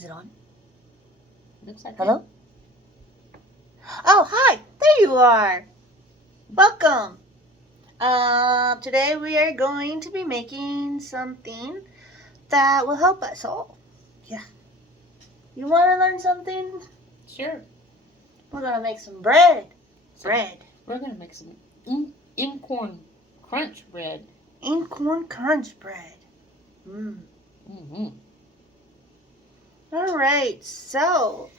Is it on? Looks like Hello? Oh, hi! There you are! Welcome! Today we are going to be making something that will help us all. Yeah. You want to learn something? Sure. We're going to make some bread. Bread. We're going to make some incorn crunch bread. Incorn crunch bread. Mm-hmm. All right, so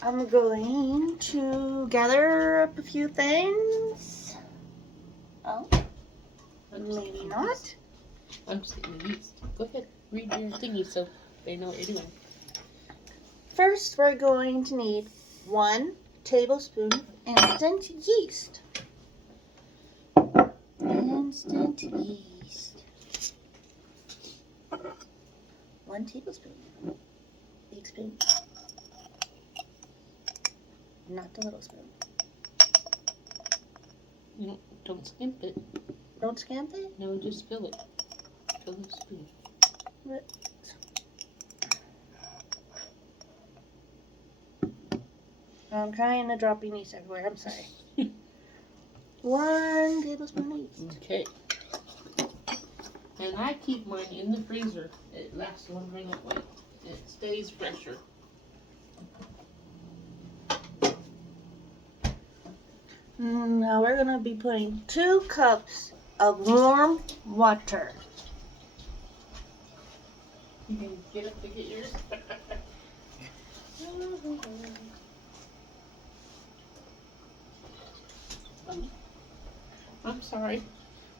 I'm going to gather up a few things. Oh, maybe not. I'm just getting the yeast. Go ahead, read your thingy so they know what you're doing. First, we're going to need 1 tablespoon instant yeast. Instant yeast. 1 tablespoon. Big spoon. Not the little spoon. Don't skimp it. Don't scamp it? No, just fill it. Fill the spoon. What? I'm trying to drop yeast everywhere. I'm sorry. 1 tablespoon of yeast. Okay. And I keep mine in the freezer. It lasts longer that way. It stays fresher. Now we're going to be putting 2 cups of warm water. You can get up to get yours. I'm sorry.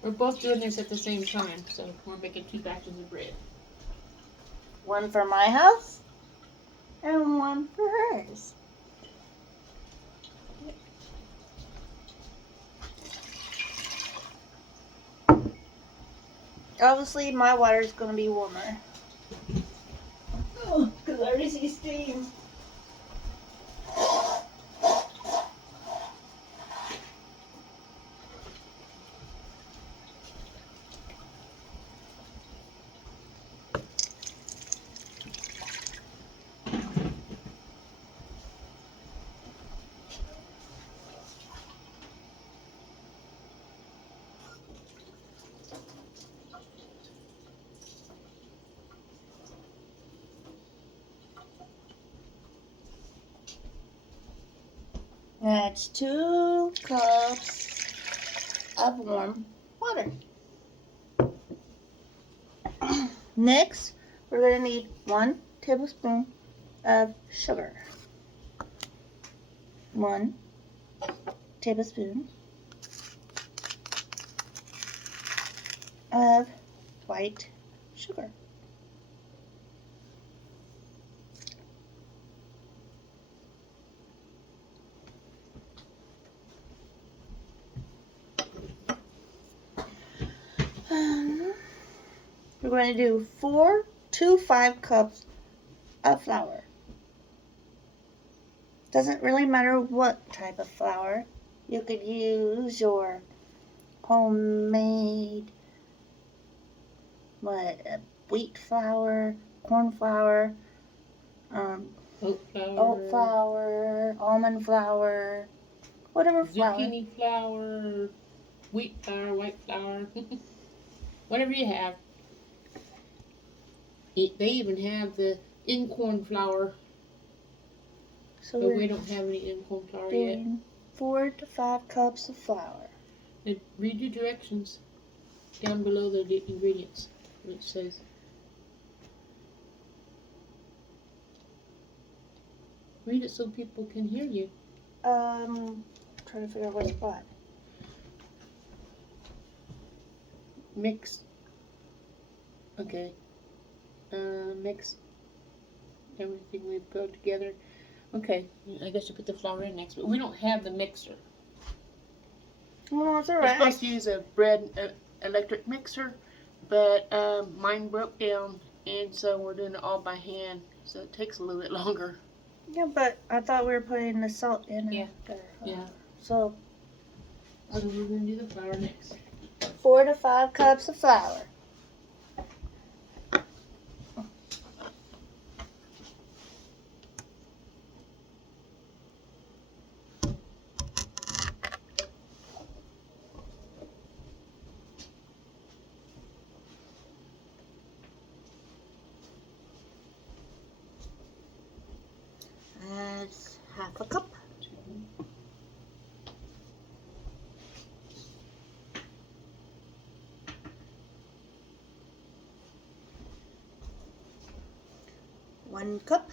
We're both doing this at the same time, so we're making 2 batches of bread. 1 for my house and 1 for hers. Obviously, my water is going to be warmer. Oh, because I already see steam. That's 2 cups of warm water. Next, we're going to need 1 tablespoon of sugar. 1 tablespoon of white sugar. We're going to do 4 to 5 cups of flour. Doesn't really matter what type of flour. You could use your homemade wheat flour, corn flour, oat flour, almond flour, whatever flour. Zucchini flour, wheat flour, white flour, whatever you have. They even have the incorn flour, So but we don't have any incorn flour yet. 4 to 5 cups of flour. And read your directions down below the ingredients, what it says. Read it so people can hear you. Trying to figure out what spot. Mix. Okay. Mix everything we put together. Okay, I guess you put the flour in next, but we don't have the mixer. Oh, it's We're alright. supposed to use a bread electric mixer, but mine broke down, and so we're doing it all by hand, so it takes a little bit longer. Yeah, but I thought we were putting the salt in Yeah. after. Yeah. So So we're going to do the flour next. 4 to 5 cups of flour. half a cup. 1 cup.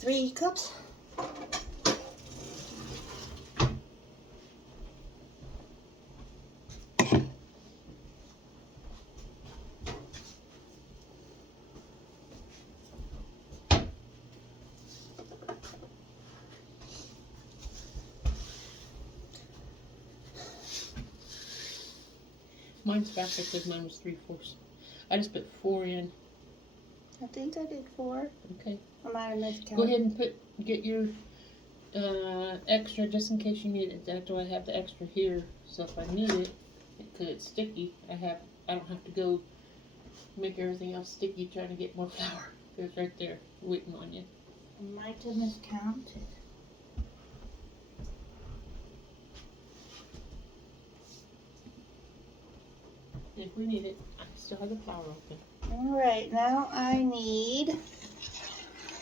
3 cups. Mine's backwards because mine was 3/4. I just put 4 in. I think I did 4. Okay. I might have missed count. Go ahead and get your extra just in case you need it. That's why I have the extra here. So if I need it, because it's sticky, I don't have to go make everything else sticky trying to get more flour. It's right there waiting on you. I might have miscounted. If we need it, I still have the flour open. Alright, now I need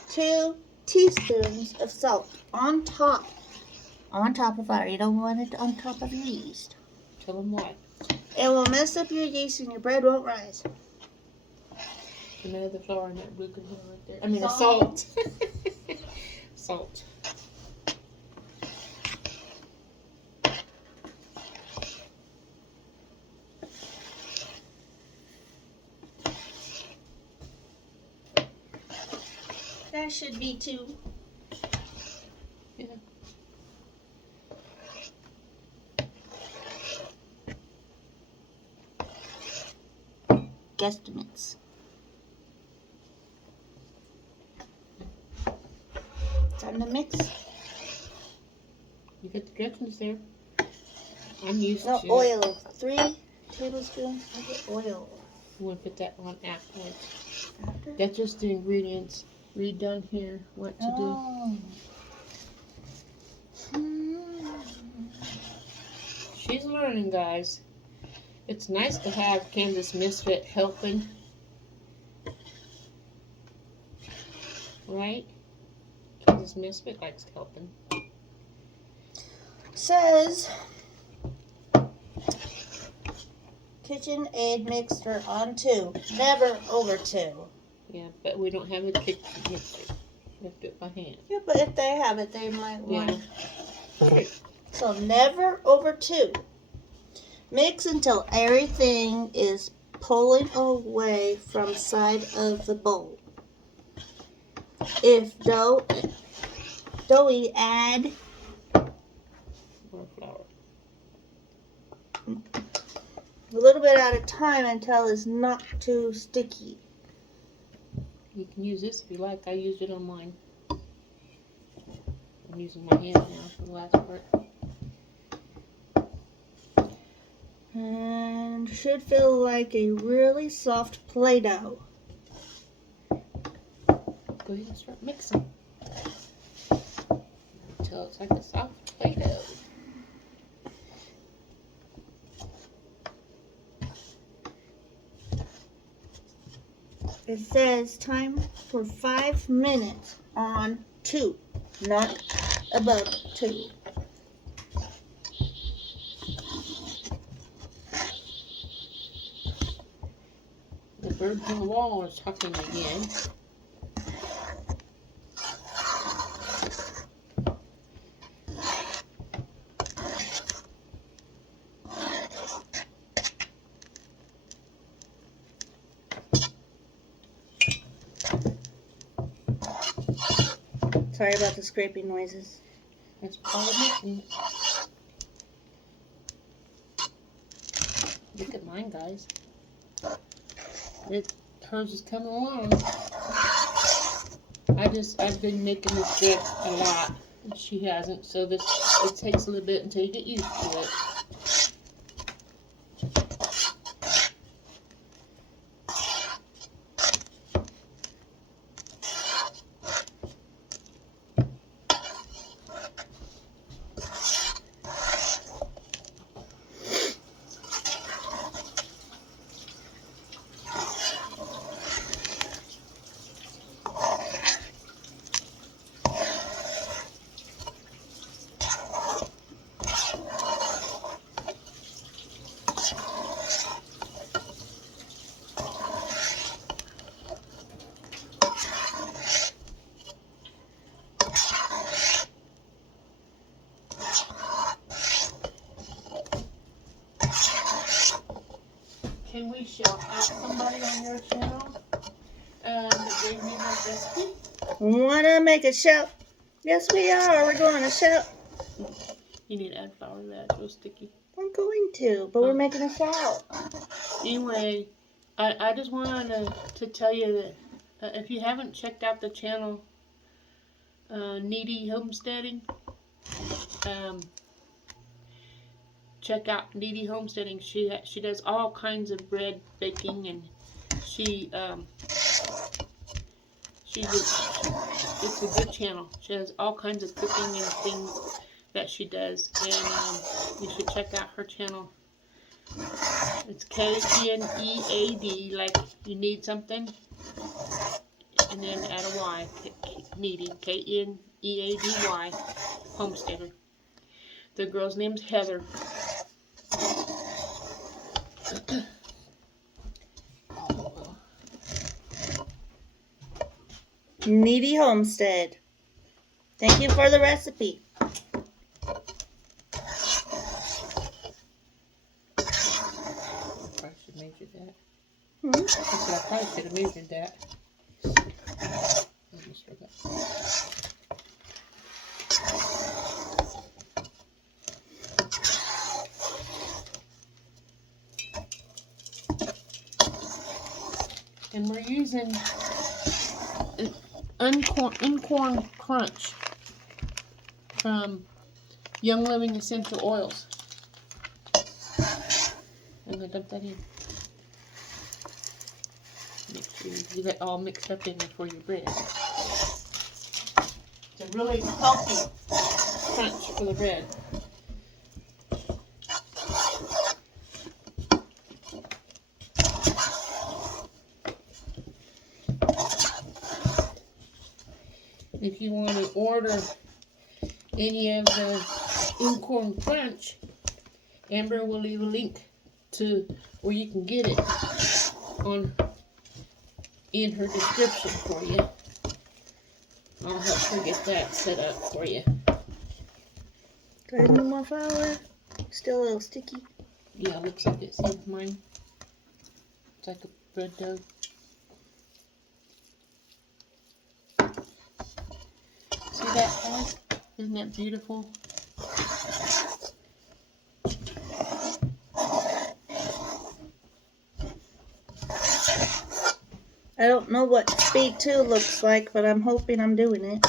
2 teaspoons of salt on top. On top of flour. You don't want it on top of your yeast. Tell them why. It will mess up your yeast and your bread won't rise. You know the flour in that blue container right there? I mean Salt. the salt. Salt. That should be 2. Yeah. Guesstimates. Time to mix. You got the directions there. I'm used No, to oil. 3 tablespoons of oil. You want to put that on afterwards. After? That's just the ingredients. Read down here what to Oh. do. She's learning, guys. It's nice to have Kansas Misfit helping. Right? Kansas Misfit likes helping. Says KitchenAid mixer on 2, never over 2. Yeah, but we don't have a kitchen mixer. We have to do it by hand. Yeah, but if they have it, they might want Yeah. it. So never over 2. Mix until everything is pulling away from side of the bowl. If doughy, add More flour. a little bit at a time until it's not too sticky. You can use this if you like. I used it on mine. I'm using my hand now for the last part. And should feel like a really soft Play-Doh. Go ahead and start mixing. Until it's like a soft Play-Doh. It says time for 5 minutes on 2, not above 2. The bird on the wall is talking again. Sorry about the scraping noises. That's part of mixing. Look at mine, guys. hers is coming along. I've been making this bread a lot, and she hasn't, so it takes a little bit until you get used to it. Can we shout out somebody on your channel that gave me this recipe? Wanna make a shout? Yes, we are. We're going to shout. You need to add flour to that. It's so sticky. I'm going to, but we're making a shout. Anyway, I just wanted to tell you that if you haven't checked out the channel, Knead Homesteading, check out Knead Homesteading. She does all kinds of bread baking, and it's a good channel. She has all kinds of cooking and things that she does, and you should check out her channel. It's Knead, like you need something, and then add a Y, Kneading, Kneady, Homesteader. The girl's name's Heather. Knead Homestead. Thank you for the recipe. I should measure that. Hmm? I said I probably should have measured that. And we're using an Uncorn Crunch from Young Living Essential Oils. I'm going to dump that in. Make sure you get that all mixed up in there for your bread. It's a really healthy crunch for the bread. If you want to order any of the Uncorn Crunch, Amber will leave a link to where you can get it in her description for you. I'll help her get that set up for you. Do I need more flour? Still a little sticky. Yeah, it looks like it. See mine? It's like a bread dough. See that, guys? Isn't that beautiful? I don't know what speed 2 looks like, but I'm hoping I'm doing it.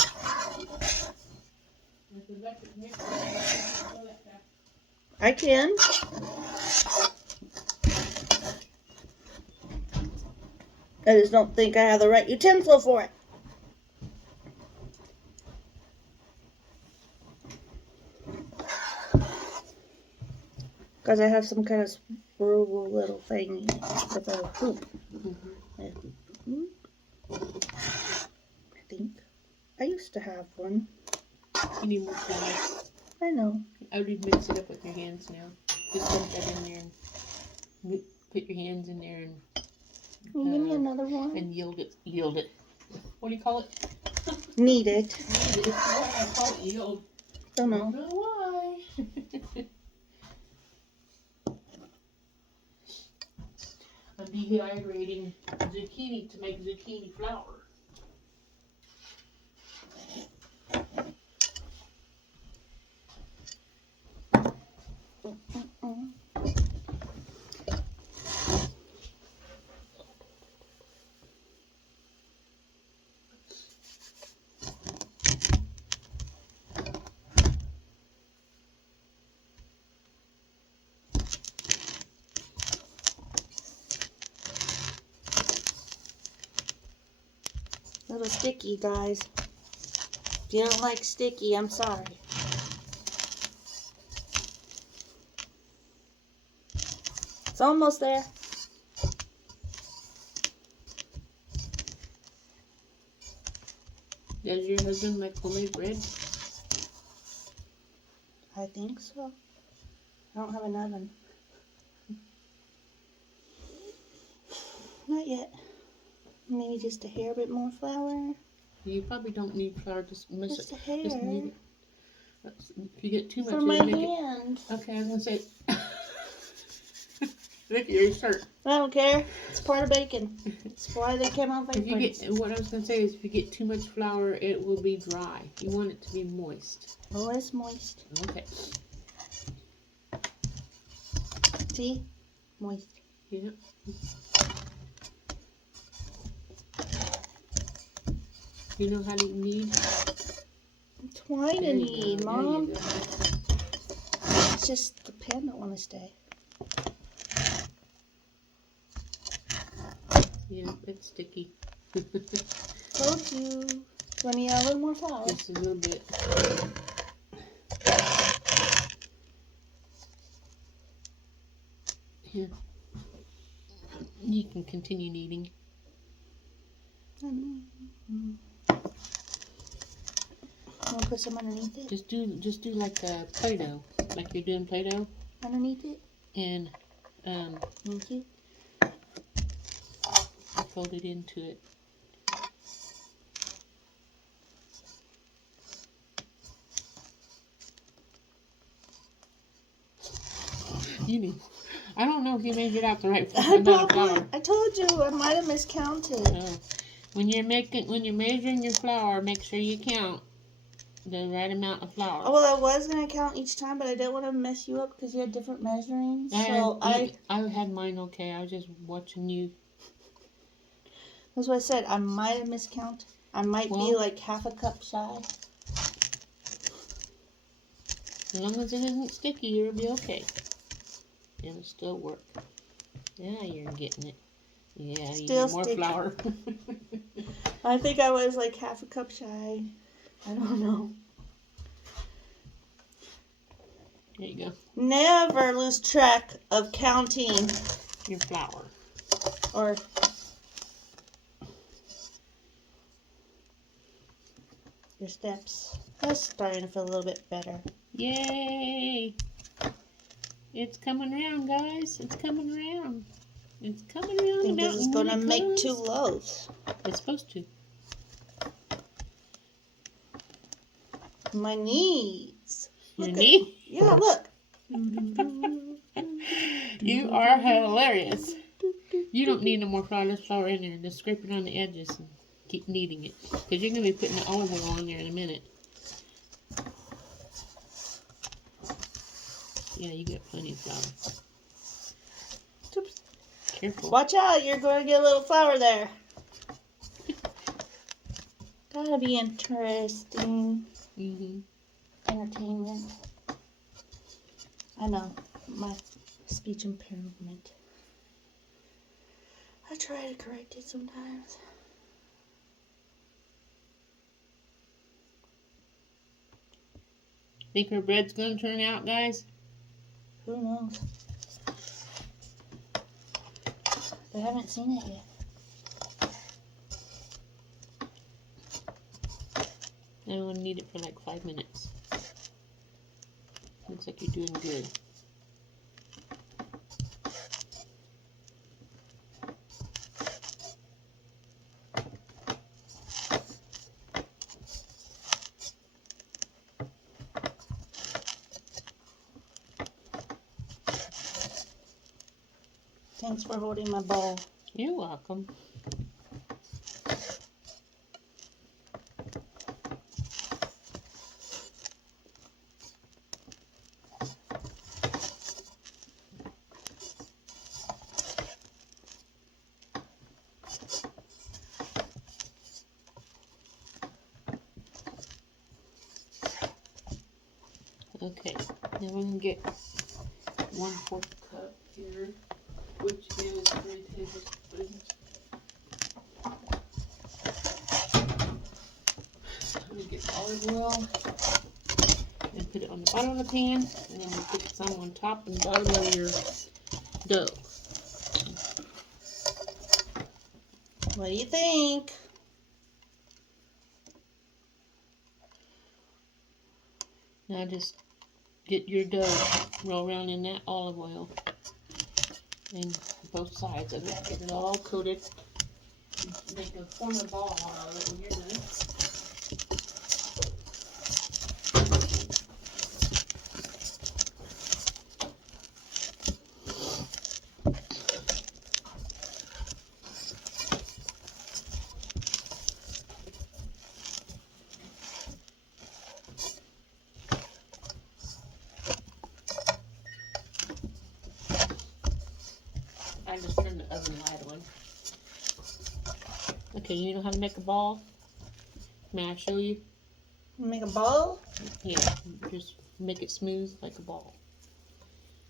I can. I just don't think I have the right utensil for it. Because I have some kind of sprue little thing with a hoop. I think. I used to have one. You need more flour. I know. I would mix it up with your hands now. Just dump that in there and put your hands in there and Can you give me another one? and yield it. What do you call it? Knead it. Yield it. Why do I call it yield? Don't I know. don't know why. I'm dehydrating zucchini to make zucchini flour. A little sticky, guys. If you don't like sticky, I'm sorry. It's almost there. Does your husband like homemade bread? I think so. I don't have an oven. Not yet. Maybe just a hair bit more flour. You probably don't need flour. Just mix Just it. a hair. Just knead it. If you get too much, For it'll my make hand. it. Okay, I was gonna say. Look at your shirt. I don't care. It's part of bacon. That's why they came out If you fingerprints. get, what I was gonna say is, if you get too much flour, it will be dry. You want it to be moist. Oh, it's moist. Okay. See? Moist. Yeah. You know how to knead? I'm trying to There you knead, go. Mom. There you go. It's just the pen don't want to stay. Yeah, it's sticky. Told you. Do I need a little more flour? Just a little bit. Here. You can continue kneading. Want to put some underneath it? Just do like a Play-Doh, like you're doing Play-Doh, Underneath it? and Thank you. fold it into it. You need. I don't know if you measured out the right amount of flour. I told you I might have miscounted. Oh. When you're measuring your flour, make sure you count the right amount of flour. Oh, well, I was gonna count each time, but I didn't want to mess you up because you had different measurings. So I had mine okay. I was just watching you. That's what I said. I might have miscounted. I might be like half a cup shy. As long as it isn't sticky, it'll be okay. It'll still work. Yeah, you're getting it. Yeah, you Still need more sticky. flour. I think I was like half a cup shy. I don't know. There you go. Never lose track of counting Your flour. or your steps. That's starting to feel a little bit better. Yay! It's coming around, guys. It's coming around. It's coming around. I think this is going to make 2 comes, loaves. it's supposed to. My knees. Your knee? Yeah, look. You are hilarious. You don't need no more flour. There's flour in there. Just scrape it on the edges and keep kneading it. Because you're going to be putting the olive oil on there in a minute. Yeah, you got plenty of flour. Oops. Careful. Watch out, you're going to get a little flour there. Gotta be interesting. Entertainment. I know, my speech impairment. I try to correct it sometimes. Think her bread's going to turn out, guys? Who knows? They haven't seen it yet. I want to knead it for like 5 minutes. Looks like you're doing good. Thanks for holding my bowl. You're welcome. Okay, now we're going to get 1/4 cup here, which is 3 tablespoons. olive oil and put it on the bottom of the pan, and then we put some on top and bottom of your dough. What do you think? Now just get your dough, roll around in that olive oil and both sides of it. Get it all coated. Make a form a ball out of it when you're done. I just turned the oven light on. Okay, you know how to make a ball? May I show you? Make a ball? Yeah, just make it smooth like a ball.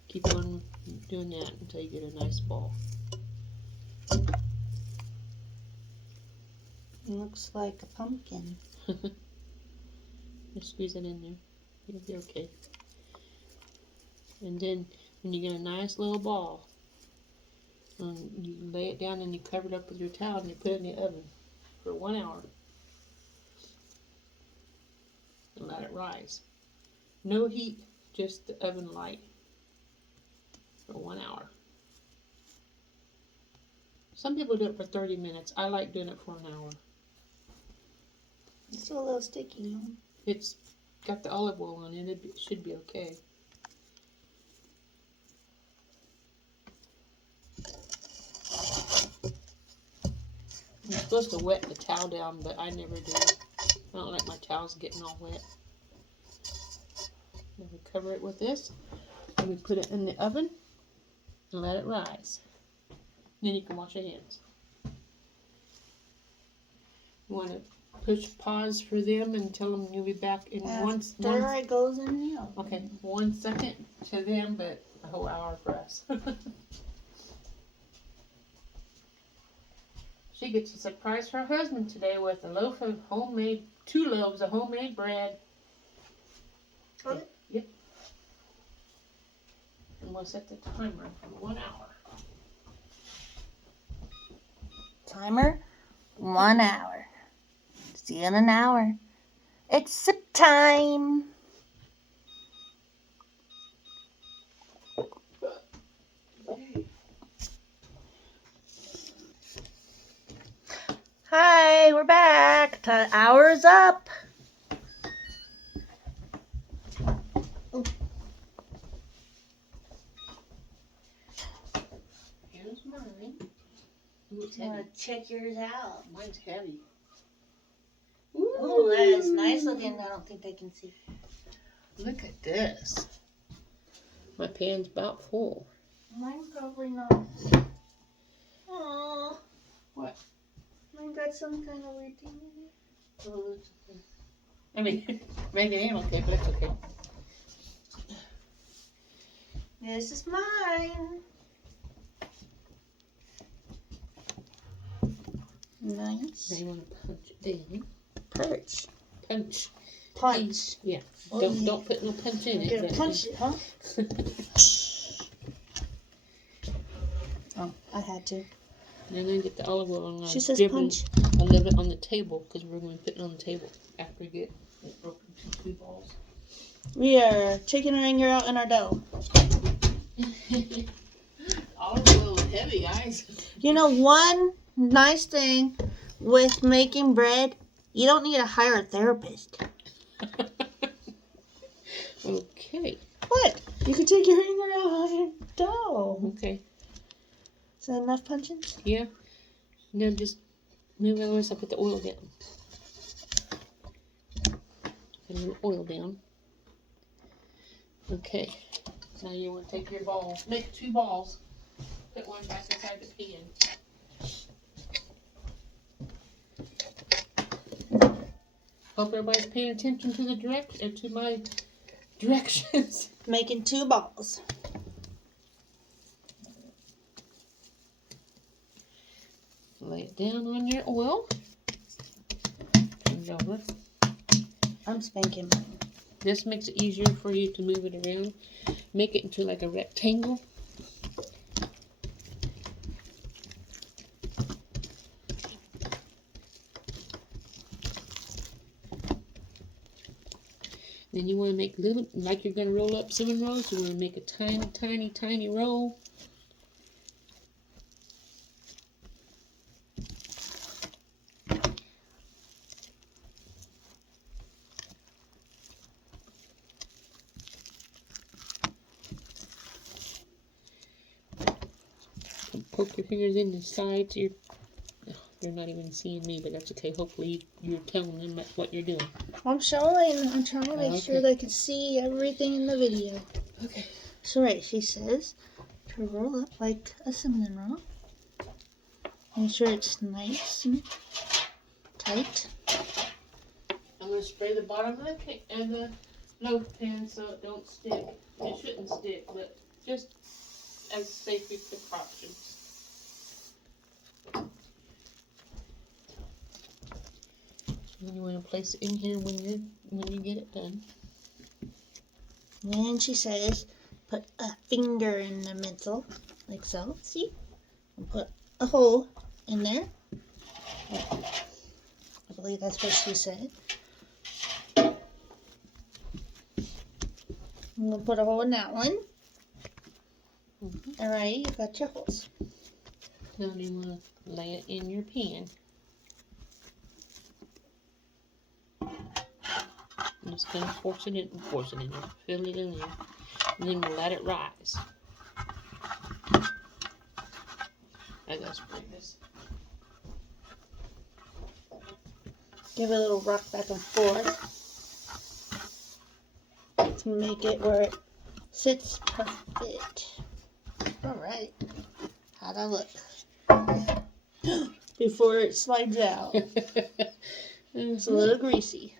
Keep on doing that until you get a nice ball. Looks like a pumpkin. Just squeeze it in there. You'll be okay. And then when you get a nice little ball, you lay it down and you cover it up with your towel and you put it in the oven for 1 hour. And let it rise. No heat, just the oven light for 1 hour. Some people do it for 30 minutes. I like doing it for an hour. It's still a little sticky, huh? It's got the olive oil on it. It should be okay. You're supposed to wet the towel down, but I never do. I don't like my towels getting all wet. Then we cover it with this, and we put it in the oven and let it rise. Then you can wash your hands. You want to push pause for them and tell them you'll be back in After it goes in the oven. Okay, 1 second to them, but a whole hour for us. She gets a surprise for her husband today with a loaf of homemade, 2 loaves of homemade bread. Okay. Yep. And we'll set the timer for 1 hour. Timer, 1 hour. See you in an hour. It's sip time. Hi, we're back. The hour's up. Here's mine. Ooh, it's I want heavy. to check yours out. Mine's heavy. Oh, that is nice looking. I don't think they can see. Look at this. My pan's about full. Mine's probably not. Aww. What? Mine got some kind of weird thing in it. Oh, that's okay. I mean, maybe it ain't okay, but it's okay. This is mine. Nice. Now you want to punch it in. Punch. Punch. Punch. Yeah. Oh, Don't put no punch in I'm it. gonna but- punch it, huh? Oh, I had to. And then get the olive oil and She says dip punch. it a little bit on the table because we're going to put it on the table after we get it broken into 2 balls. We are taking our anger out in our dough. Olive oil is heavy, guys. You know, one nice thing with making bread, you don't need to hire a therapist. Okay. What? You can take your anger out on your dough. Okay. Is that enough punchings? Yeah. And then just move it over so I put the oil down. Put a little oil down. Okay. Now you want to take your balls. Make 2 balls. Put one back inside the pan. Hope everybody's paying attention to the to my directions. Making 2 balls. Lay it down on your oil. Turn it over. I'm spanking mine. This makes it easier for you to move it around. Make it into like a rectangle. Then you want to make little, like you're going to roll up cinnamon rolls, you want to make a tiny, tiny, tiny roll. Poke your fingers in the sides. You're not even seeing me, but that's okay. Hopefully you're telling them what you're doing. I'm showing. I'm trying to make sure they can see everything in the video. Okay. So right, she says to roll up like a cinnamon roll. Make sure it's nice and tight. I'm going to spray the bottom of the loaf pan so it don't stick. It shouldn't stick, but just as safety precautions. And you want to place it in here when you get it done. And she says, put a finger in the middle, like so. See? And put a hole in there. I believe that's what she said. I'm going to put a hole in that one. Alright, you got your holes. Now you want to lay it in your pan. I'm just going to force it in there, fill it in there, and then we'll let it rise. I gotta spray this. Give it a little rock back and forth to make it where it sits perfect. Alright, how'd I look? Before it slides out. It's a little greasy.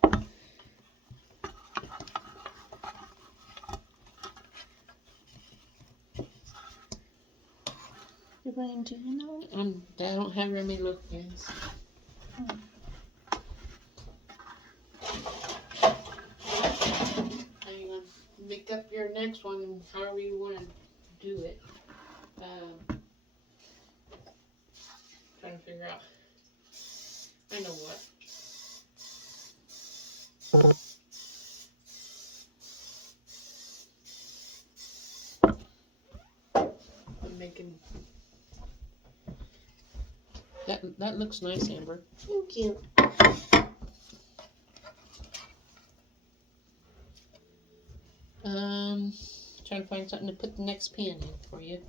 You're going to, you know? I don't have very many loaf pans. Now you're going to make up your next one however you want to do it. Trying to figure out. I know what. I'm making. That looks nice, Amber. Thank you. Trying to find something to put the next pan in for you.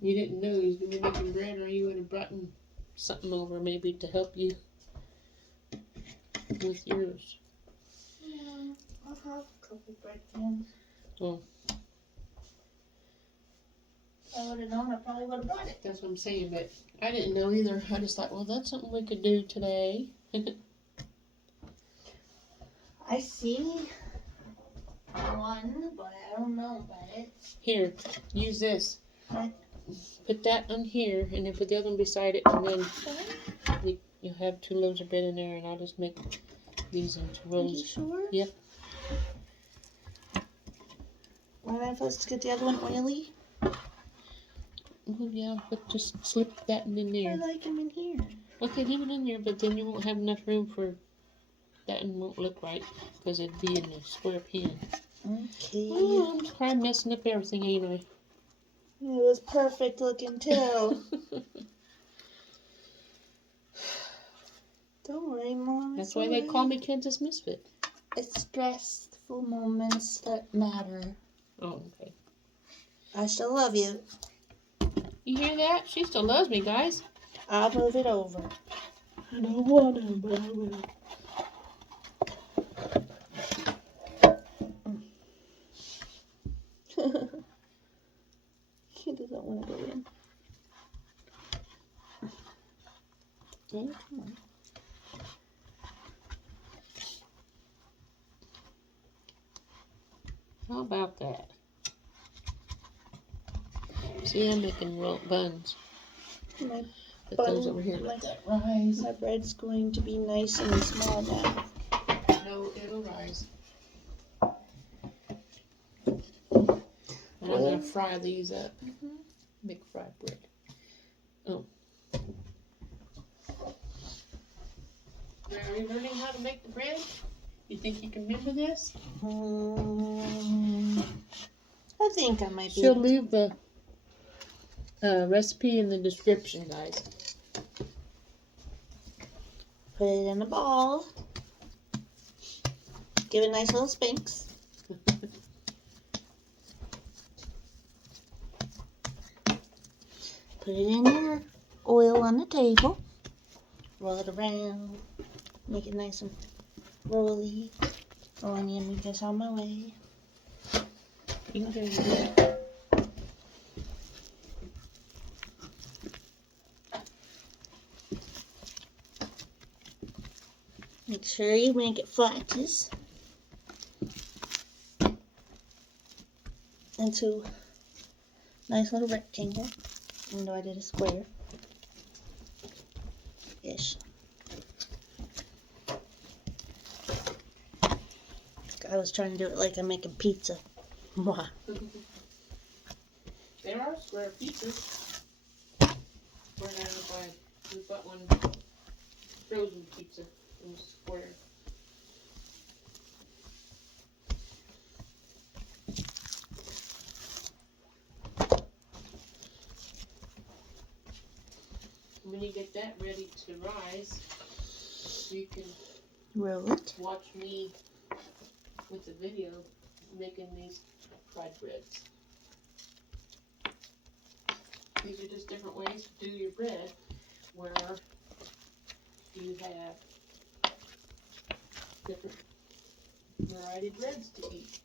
You didn't know he was going to be making bread, or you would have brought something over maybe to help you with yours. Yeah, I'll have a couple bread pans. Oh. If I would have known, I probably would have brought it. That's what I'm saying, but I didn't know either. I just thought, well, that's something we could do today. I see one, but I don't know about it. Here, use this. What? Put that on here, and then put the other one beside it, and then you have 2 loaves of bread in there, and I'll just make these into rolls. Are you sure? Yep. Why am I supposed to get the other one oily? Well, yeah, but just slip that in I there. like them in here. Okay, leave it in there, but then you won't have enough room for that, and won't look right because it'd be in a square pan. Okay. Oh, I'm messing up everything, ain't I? It was perfect looking too. Don't worry, Mom. That's why they call me Kansas Misfit. It's stressful moments that matter. Oh, okay. I still love you. You hear that? She still loves me, guys. I'll move it over. I don't want to, but I will. He doesn't want to go in. Oh, come on. How about that? See, I'm making buns. Put those over here. Let that rise. My bread's going to be nice and small now. No, it'll rise. And I'm gonna fry these up. Make fried bread. Oh. Are you learning how to make the bread? You think you can remember this? I think I might be. She'll leave the recipe in the description, guys. Put it in a ball. Give it a nice little spanks. Put it in your oil on the table. Roll it around. Make it nice and rolly. Oh, I need to move this out of my way. You can do it. Make sure you make it flattest into a nice little rectangle, even though I did a square. Ish. I was trying to do it like I'm making pizza. Mwah. There are square pizzas. We're gonna buy. We bought one frozen pizza. It was square. When you get that ready to rise, you can Roll it. watch me with the video making these fried breads. These are just different ways to do your bread where you have different variety breads to eat.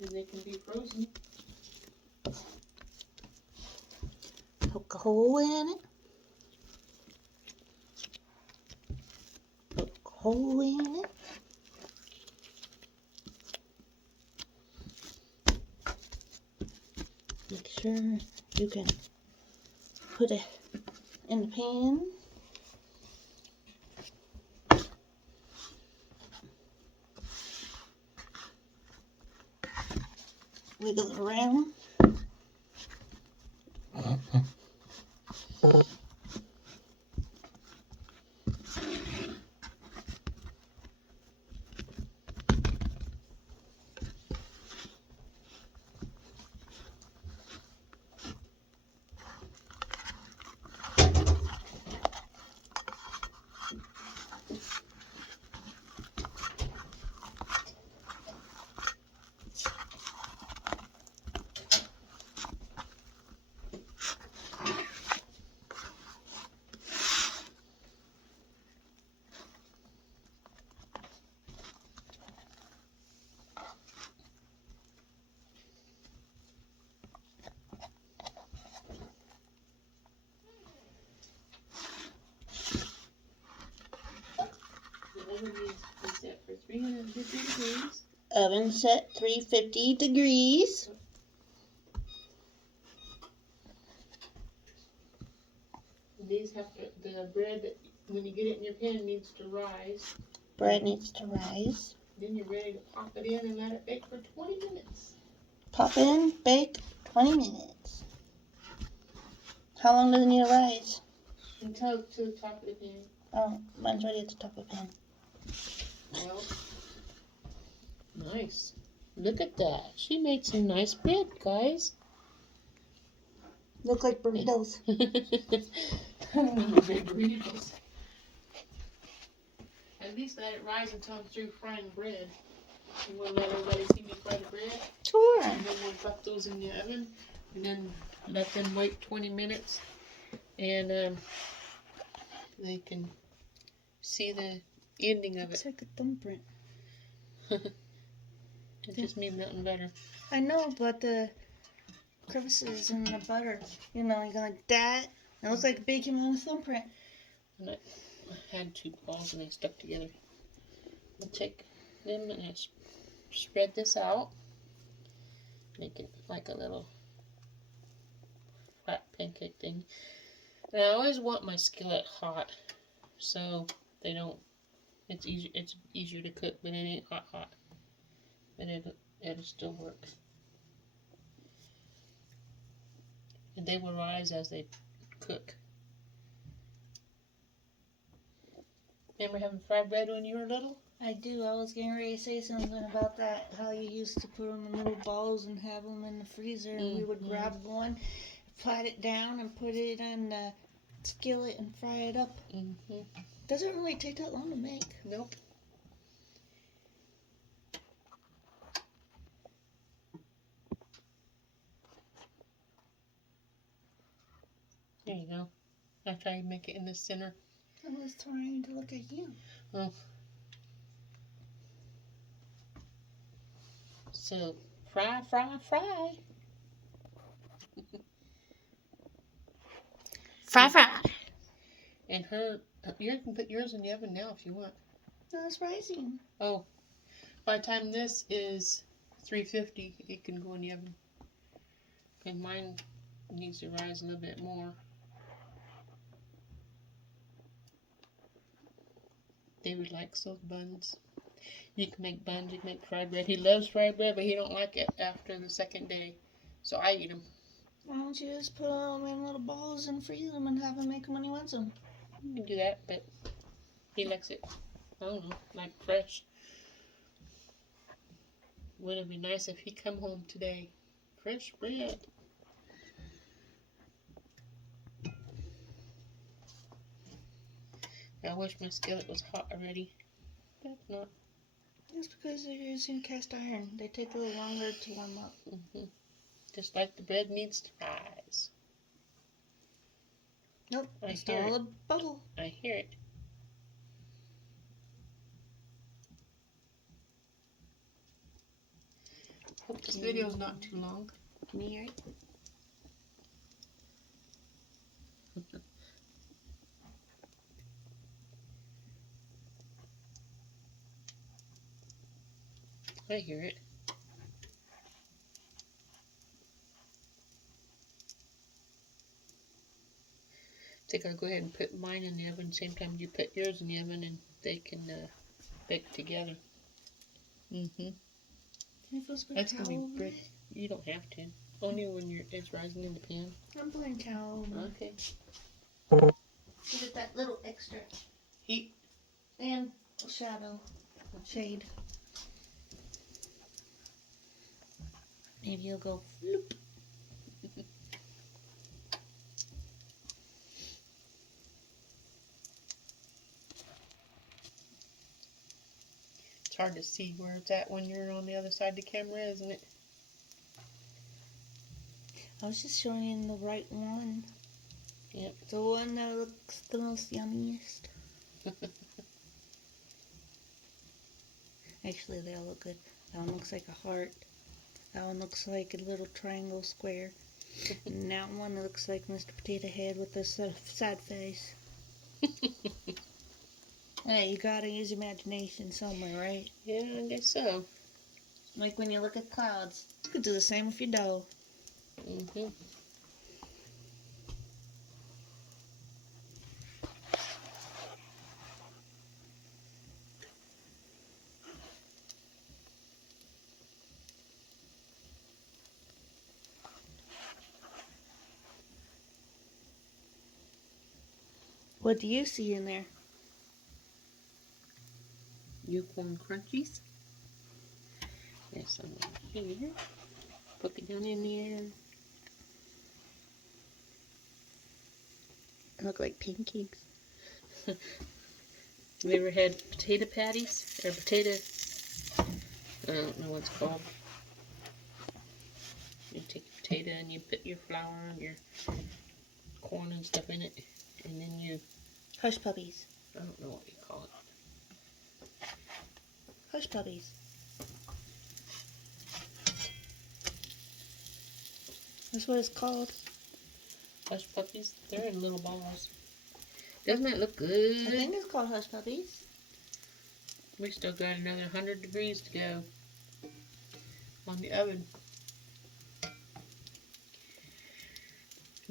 And they can be frozen. Poke a hole in it. Poke a hole in it. Make sure you can put it in the pan. Wiggle it around. The oven is set for 350 degrees. Oven set 350 degrees. These have to, the bread that when you get it in your pan needs to rise. Bread needs to rise. Then you're ready to pop it in and let it bake for 20 minutes. Pop in, bake 20 minutes. How long does it need to rise? Until to the top of the pan. Oh, mine's already at the top of the pan. Well, nice. Look at that. She made some nice bread, guys. Look like burritos. Burritos. At least let it rise until I'm through frying bread. And we'll let everybody see me fry the bread. Sure. And then we'll pop those in the oven. And then let them wait 20 minutes. And they can see the ending of Looks it. like a thumbprint. It just means nothing better. I know, but the crevices in the butter, you know, you go like that. It looks like bacon on a thumbprint. And I had two balls and they stuck together. I'll take them and I spread this out. Make it like a little flat pancake thing. And I always want my skillet hot, so they don't. It's easy. It's easier to cook, but it ain't hot. But it'll still work. And they will rise as they cook. Remember having fried bread when you were little? I do. I was getting ready to say something about that. How you used to put them in little balls and have them in the freezer, and we would grab one, flat it down, and put it in the skillet and fry it up. Mm-hmm. Doesn't really take that long to make. Nope. There you go. After I make it in the center. I was trying to look at you. Oh. So, fry, fry, fry. Fry, fry. And you can put yours in the oven now if you want. No, it's rising. Oh, by the time this is 350, it can go in the oven. And mine needs to rise a little bit more. David likes those buns. You can make buns, you can make fried bread. He loves fried bread, but he don't like it after the second day. So I eat them. Why don't you just put them in little balls and freeze them and have him make them when he wants them? You can do that, but he likes it, I don't know, like fresh. Wouldn't it be nice if he come home today? Fresh bread. I wish my skillet was hot already. But it's not. That's because they're using cast iron. They take a little longer to warm up. Mm-hmm. Just like the bread needs to rise. Nope, I it's hear all it. a bubble. I hear it. Hope this video's not too long. Can you hear it? I hear it. I think I'll go ahead and put mine in the oven same time you put yours in the oven, and they can bake together. Mm-hmm. Can you feel That's gonna be bread? You don't have to. Only when it's rising in the pan. I'm putting towel over. Okay. Give it that little extra Heat. and shade. Maybe you'll go floop. It's hard to see where it's at when you're on the other side of the camera, isn't it? I was just showing you the right one. Yep. The one that looks the most yummiest. Actually, they all look good. That one looks like a heart. That one looks like a little triangle square. And that one looks like Mr. Potato Head with a sad face. Hey, you gotta use imagination somewhere, right? Yeah, I guess so. Like when you look at clouds. You could do the same with your dough. Mm-hmm. What do you see in there? Unicorn crunchies. There's some here. Poke it down in there. Look like pancakes. Have you ever had potato patties? Or potato... I don't know what it's called. You take your potato and you put your flour and your corn and stuff in it. And then you... Hush puppies. I don't know what you call it. Hush puppies. That's what it's called. Hush puppies? They're in little balls. Doesn't that look good? I think it's called hush puppies. We still got another 100 degrees to go on the oven.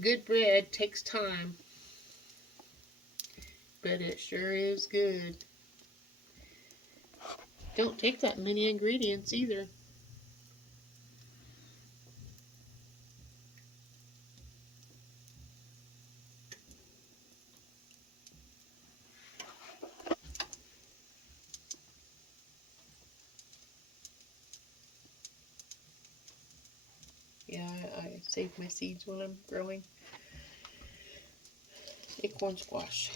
Good bread takes time. but it sure is good. Don't take that many ingredients either. Yeah, I save my seeds when I'm growing acorn squash.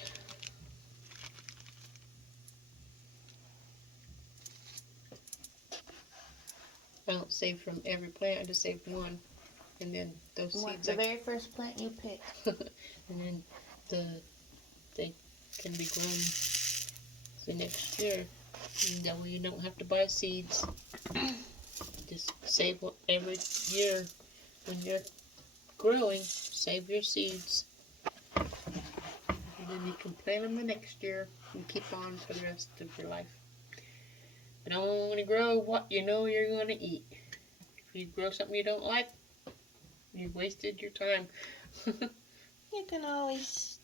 I don't save from every plant, I just save one. And then those seeds, the very first plant you pick. and then they can be grown the next year. And that way you don't have to buy seeds. Just save every year when you're growing, save your seeds. And then you can plant them the next year and keep on for the rest of your life. But only grow what you know you're going to eat. If you grow something you don't like, you've wasted your time. You can always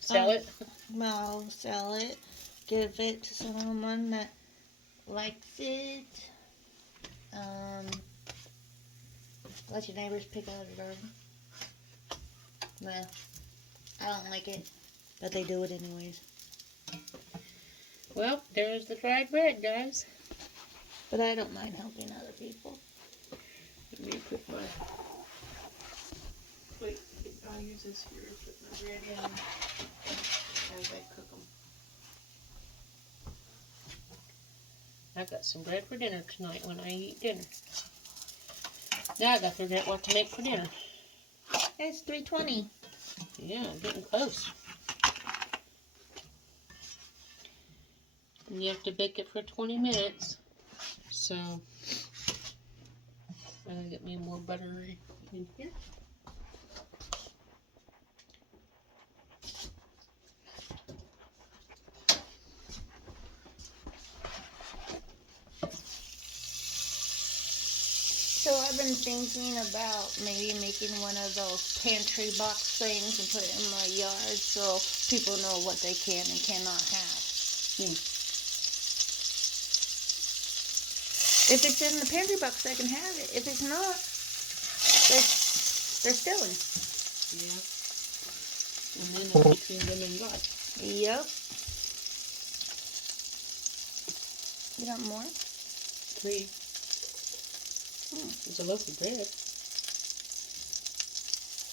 Sell it. Well, sell it. Give it to someone that likes it. Let your neighbors pick out your garden. Well, I don't like it, but they do it anyways. Well, there's the fried bread, guys. But I don't mind helping other people. Let me put my... Wait, I'll use this here to put my bread in as I cook them. I got some bread for dinner tonight when I eat dinner. Now I got to figure out what to make for dinner. It's 3:20. Yeah, I'm getting close. And you have to bake it for 20 minutes. So, I'm going to get me more butter in here. So I've been thinking about maybe making one of those pantry box things and put it in my yard so people know what they can and cannot have. If it's in the pantry box, I can have it. If it's not, they're stealing. Yeah. And then I'm mixing them in blood. Yep. You want more? 3. It's a loaf of bread.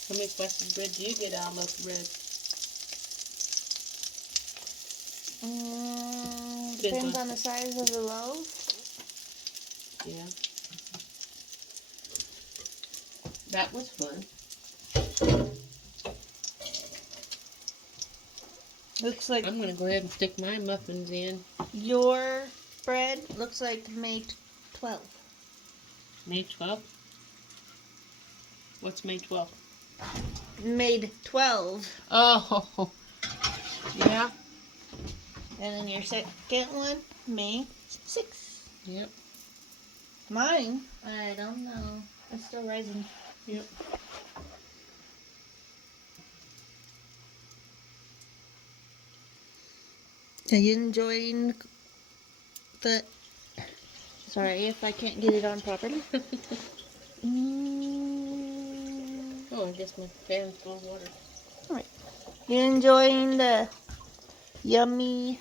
How many slices of bread do you get out of a loaf of bread? Depends on the size of the loaf. Yeah. That was fun. Looks like I'm going to go ahead and stick my muffins in. your bread looks like May 12th. May 12th? What's May 12th? Made 12. Oh, yeah. And then your second one, May 6th. Yep. Mine, I don't know. It's still rising. Yep. Are you enjoying the... Sorry if I can't get it on properly. Oh, I guess my fan's full of water. Alright. You enjoying the yummy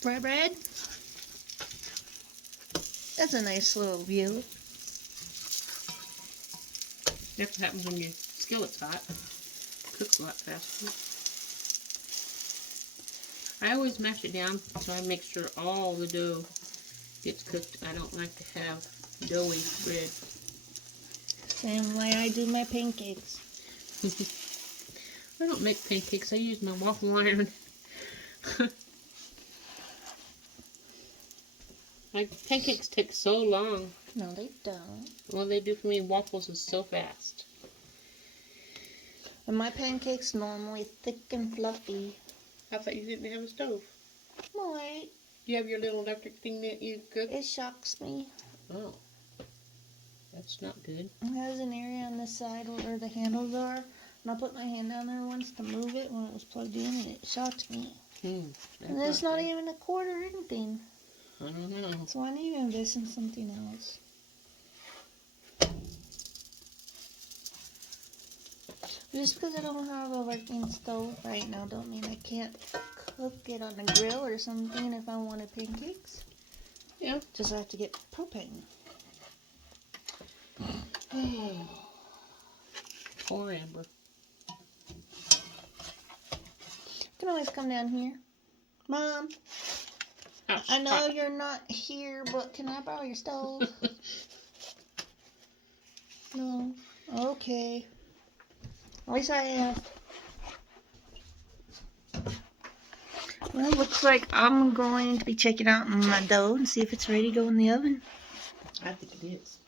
fried bread? That's a nice little view. That's what happens when your skillet's hot. It cooks a lot faster. I always mash it down so I make sure all the dough gets cooked. I don't like to have doughy bread. Same way I do my pancakes. I don't make pancakes. I use my waffle iron. My pancakes take so long. No, they don't. All they do for me, waffles, is so fast. And my pancakes normally thick and fluffy. I thought you didn't have a stove. Wait, You have your little electric thing that you cook? it shocks me. Oh. That's not good. It has an area on the side where the handles are And I put my hand down there once to move it when it was plugged in, and it shocked me. And That's it's not even a cord or anything. I don't know. So I need to invest in something else. Just because I don't have a working stove right now don't mean I can't cook it on a grill or something if I wanted pancakes. Yeah. Just have to get propane. Poor Amber. You can always come down here. Mom, Ouch, I know hot. you're not here, but can I borrow your stove? No. Okay. At least I asked. Well, looks like I'm going to be checking out my dough and see if it's ready to go in the oven. I think it is.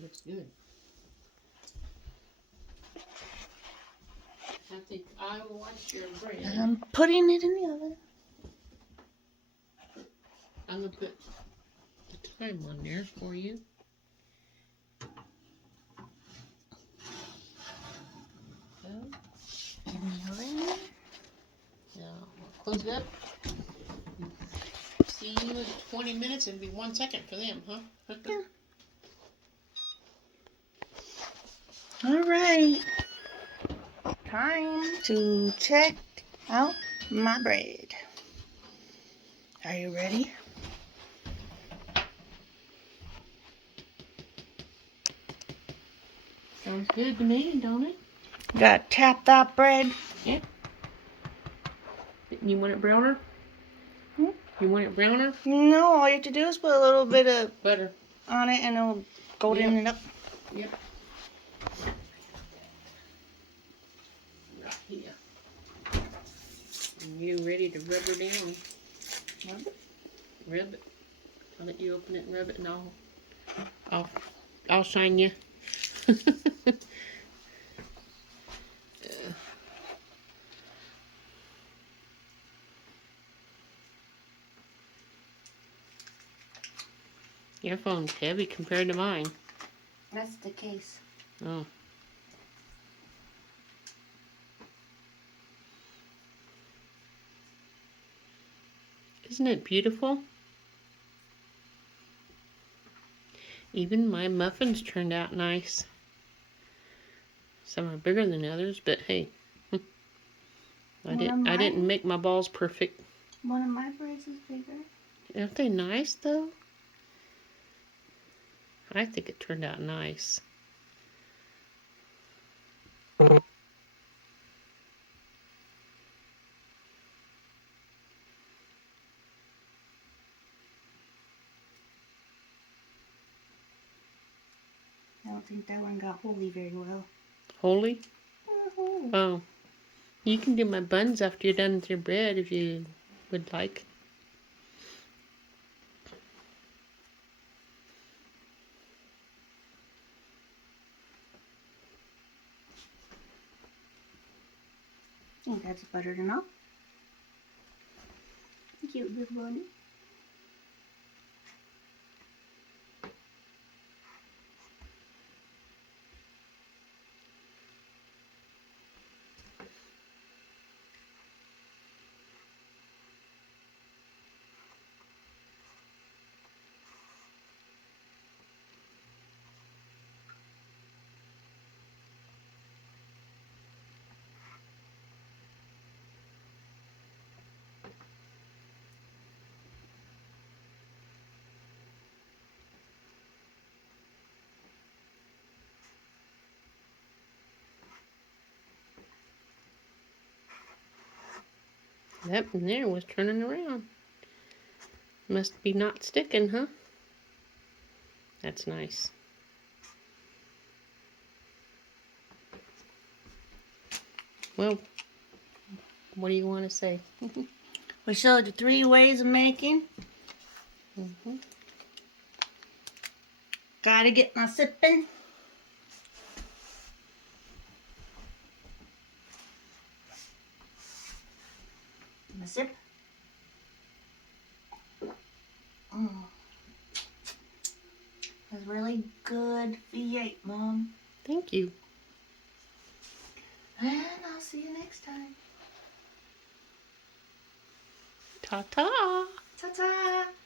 Looks good. I think I will watch your bread. I'm putting it in the oven. I'm going to put the time on there for you. In the oven. Yeah, we'll close it up. See you in 20 minutes. It'll be 1 second for them, huh? Yeah. All right. Time to check out my bread. Are you ready? Sounds good to me, don't it? You gotta tap that bread. Yeah. You want it browner? Hmm? You want it browner? No, all you have to do is put a little bit of Butter. on it and it'll golden it up. Yep. Right here. And you ready to rub her down? Rub it. Rub it. I'll let you open it and rub it, and I'll shine you. Your phone's heavy compared to mine. That's the case. Oh. Isn't it beautiful? Even my muffins turned out nice. Some are bigger than others, but hey. I didn't make my balls perfect. One of my breads is bigger. Aren't they nice though? I think it turned out nice. I don't think that one got holy very well. Holy? Holy. Oh. You can do my buns after you're done with your bread if you would like. I think that's buttered enough. Cute little bunny. Yep, and there was turning around. Must be not sticking, huh? That's nice. Well, what do you want to say? We showed you 3 ways of making. Gotta get my sipping. My sip. That's really good V8, Mom. Thank you. And I'll see you next time. Ta-ta. Ta-ta.